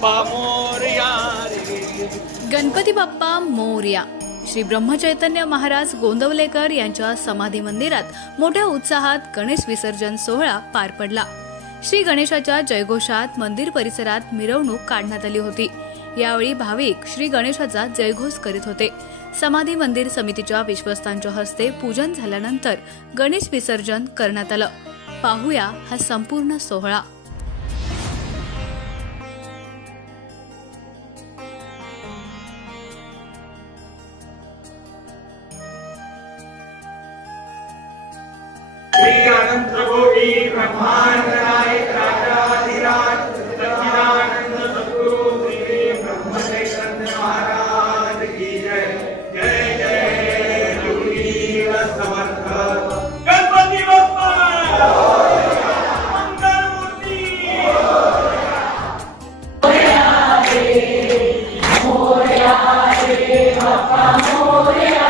बाप्पा मोरया रे. गणपती बाप्पा मोरया. श्री ब्रह्मचैतन्य महाराज गोंदवलेकर यांच्या समाधी मंदिरात मोठ्या उत्साहात गणेश विसर्जन सोहळा पार पडला. श्री गणेशाच्या जयघोषात मंदिर परिसरात मिरवणूक काढण्यात आली होती. यावेळी भाविक श्री गणेशाचा जयघोष करीत होते. समाधी मंदिर समितीच्या विश्वस्तांच्या हस्ते पूजन झाल्यानंतर गणेश विसर्जन करण्यात आलं. पाहूया हा संपूर्ण सोहळा. श्री अनंत कोटी ब्रह्मांड नायक राजाधिराज सच्चिदानंद सद्गुरु श्री ब्रह्मचैतन्य महाराज की जय. जय जय योगीवर समर्थ गणपती बाप्पा मंगल मूर्ती. मोरया रे बाप्पा मोरया.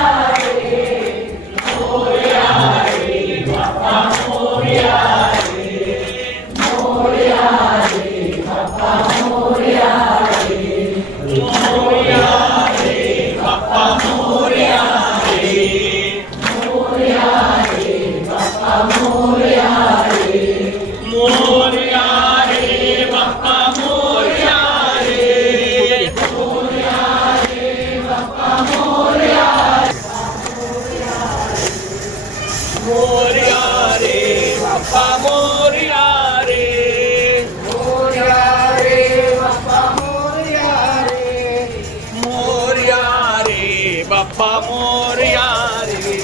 बाप्पा मोरया रे.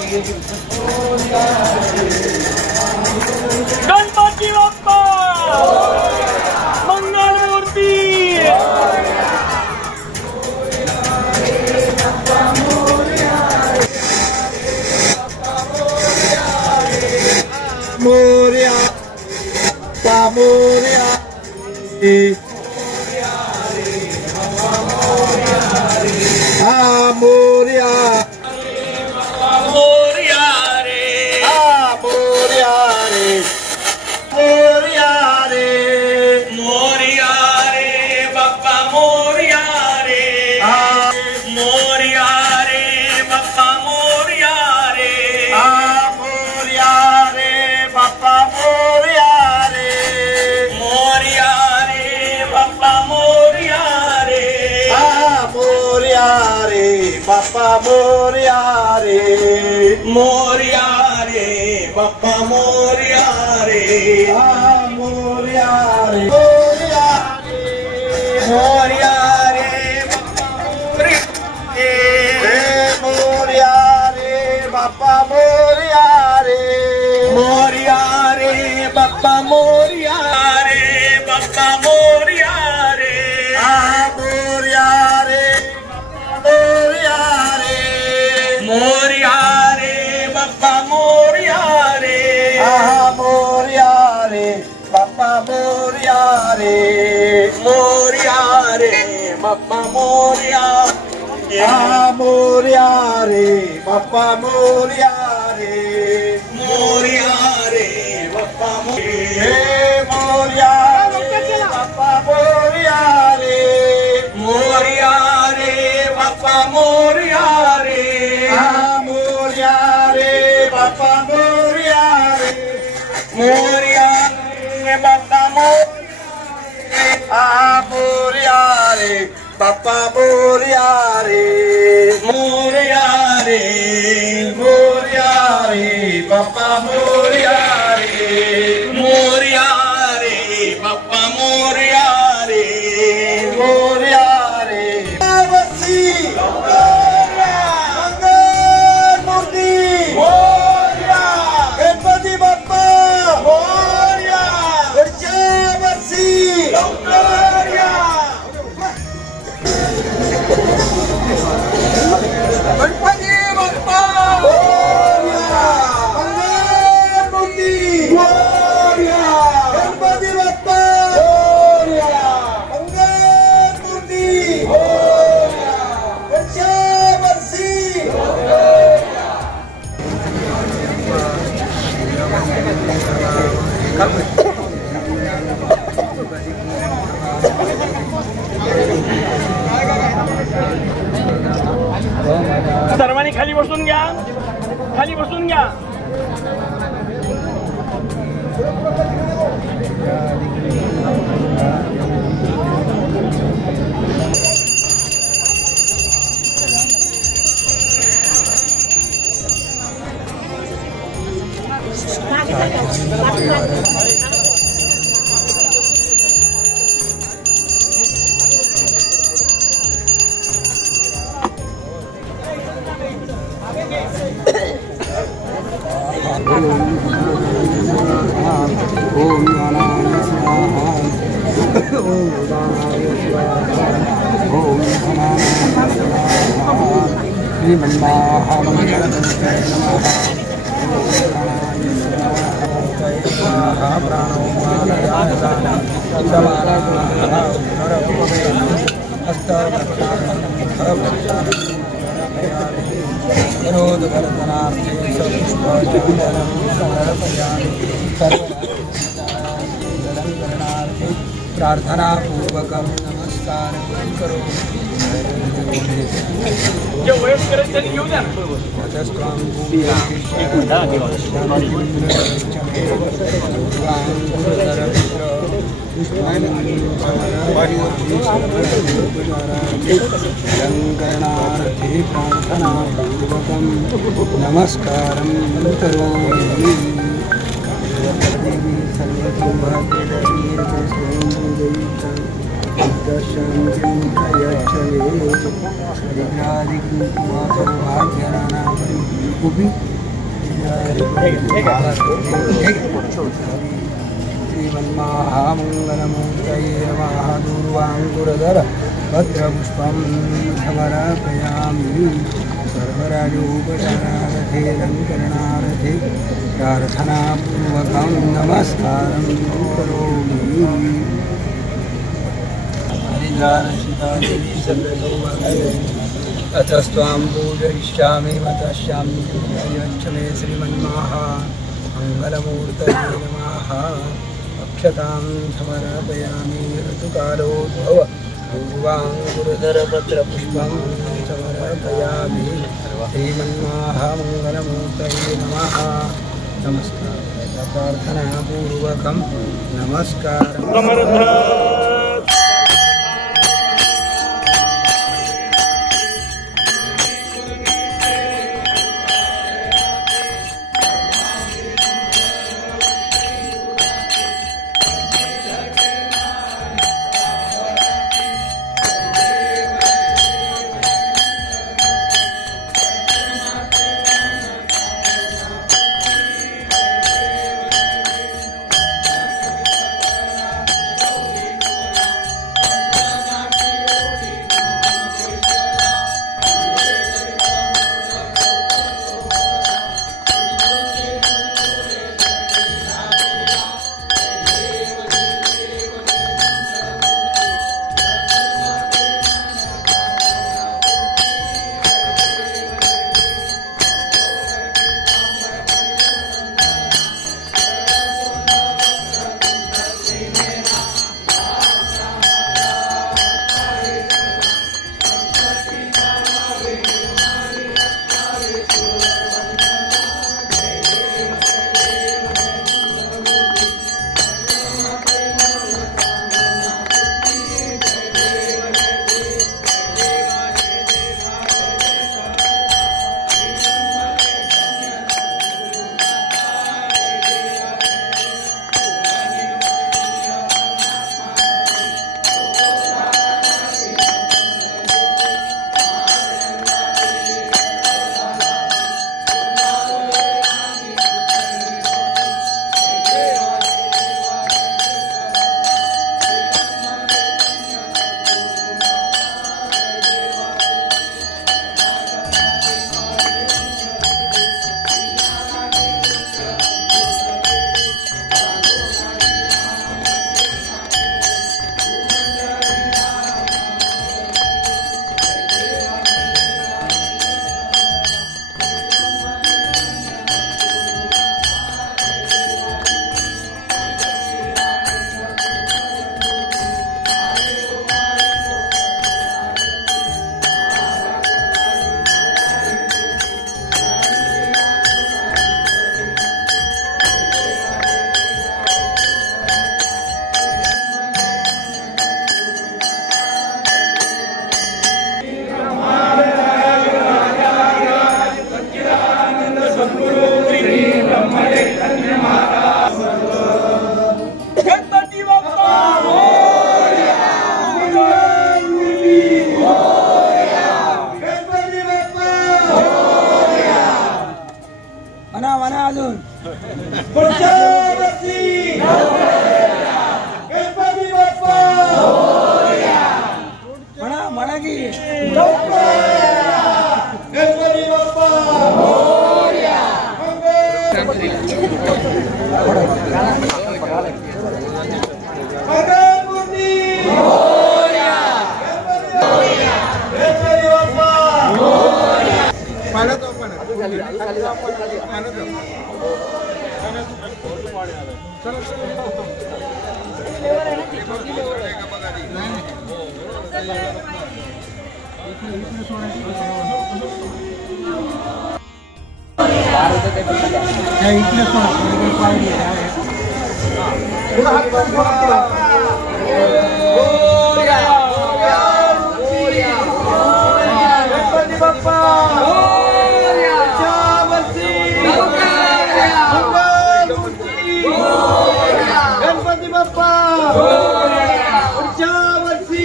गणपती बाप्पा मंगल मूर्ती. मोरया बाप्पा मोरया रे. मोरया मोरया रे. मोरया रे मोरया रे. मोरया रे बाप्पा मोरया रे. मोरया रे बाप्पा मोरया रे. मोरया रे बाप्पा मोरया रे. मोरया रे बाप्पा मोरया रे. मोरया रे बाप्पा मोरया रे. मोरया रे बाप्पा मोरया रे. मोरया रे मोरया रे. मोरया रे बाप्पा मोरया रे. मोरया रे बाप्पा मोरया रे. बाप्पा मोरया रे. मोरया रे मोरया रे. मोरया रे बाप्पा मोरया रे. मोरया रे बाप्पा मोरया रे. मोरया रे बाप्पा मोरया. मोरया रे बाप्पा मोरया रे. मोरया रे बाप्पा मोरया. मोरया रे बाप्पा मोरया रे. मोरया रे बाप्पा मोरया रे. मोरया रे बाप्पा मोरया रे. मोरया रे बाप्पा मोरया रे. बाप्पा मोरया रे. मोरया रे मोरया रे बाप्पा मोरया रे. मोरया रे बाप्पा मोरया रे. मोरया रे गणपती बाप्पा मोरया. पुढच्या वर्षी गणपती बाप्पा मोरया. प्रार्थना पूर्वकं नमस्कार करो अलङ्करणार्थे प्रार्थना पूर्वकं नमस्कारं करोमि श्रीमन्महामङ्गलमूर्तये नमः दूर्वाङ्कुरधर भद्रपुष्पं समर्पयामि सर्वराजोपचारारथे अलङ्करणारथे प्रार्थनापूर्वकं नमस्कारं करोमि अतस्त्वां पूजयिष्यामि मतस्यामि यच्छ मे श्रीमन्महामङ्गलमूर्तये नमः अक्षतां समर्पयामि ऋतुकालोद्भव पूर्वाङ्कुरधरपत्रपुष्पं समर्पयामि श्रीमन्महामङ्गलमूर्तये नमः नमस्कार प्रार्थनापूर्वकं नमस्कारम् गणपती बाप्पा म्हणा की गणपती बाप्पा मंगलमूर्ती गणपती बाप्पा पाण्यात गणपती बाप्पा गणपती बाप्पा पुढच्या वर्षी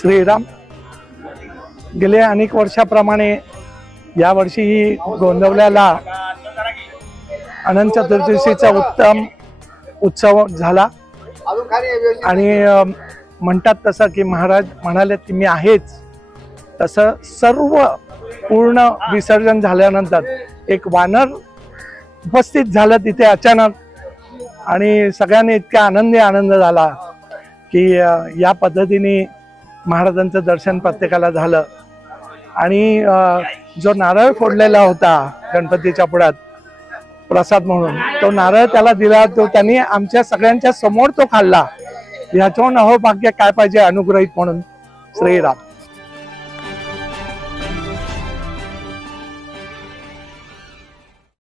श्रीराम. गेल्या अनेक वर्षाप्रमाणे यावर्षीही गोंदवल्याला अनंत चतुर्दशीचा उत्तम उत्सव झाला आणि म्हणतात तसं की महाराज म्हणाले की मी आहेच, तसं सर्व पूर्ण विसर्जन झाल्यानंतर एक वानर उपस्थित झालं तिथे अचानक आणि सगळ्यांनी इतका आनंद झाला की या पद्धतीने महाराजांचं दर्शन प्रत्येकाला झालं. आणि जो नारळ फोडलेला होता गणपतीच्या पुढ्यात प्रसाद म्हणून, तो नारळ त्याला दिला, तो त्यांनी आमच्या सगळ्यांच्या समोर तो खाल्ला. ह्याच्याहून अहो भाग्य काय पाहिजे अनुग्रहित म्हणून. श्रीराम.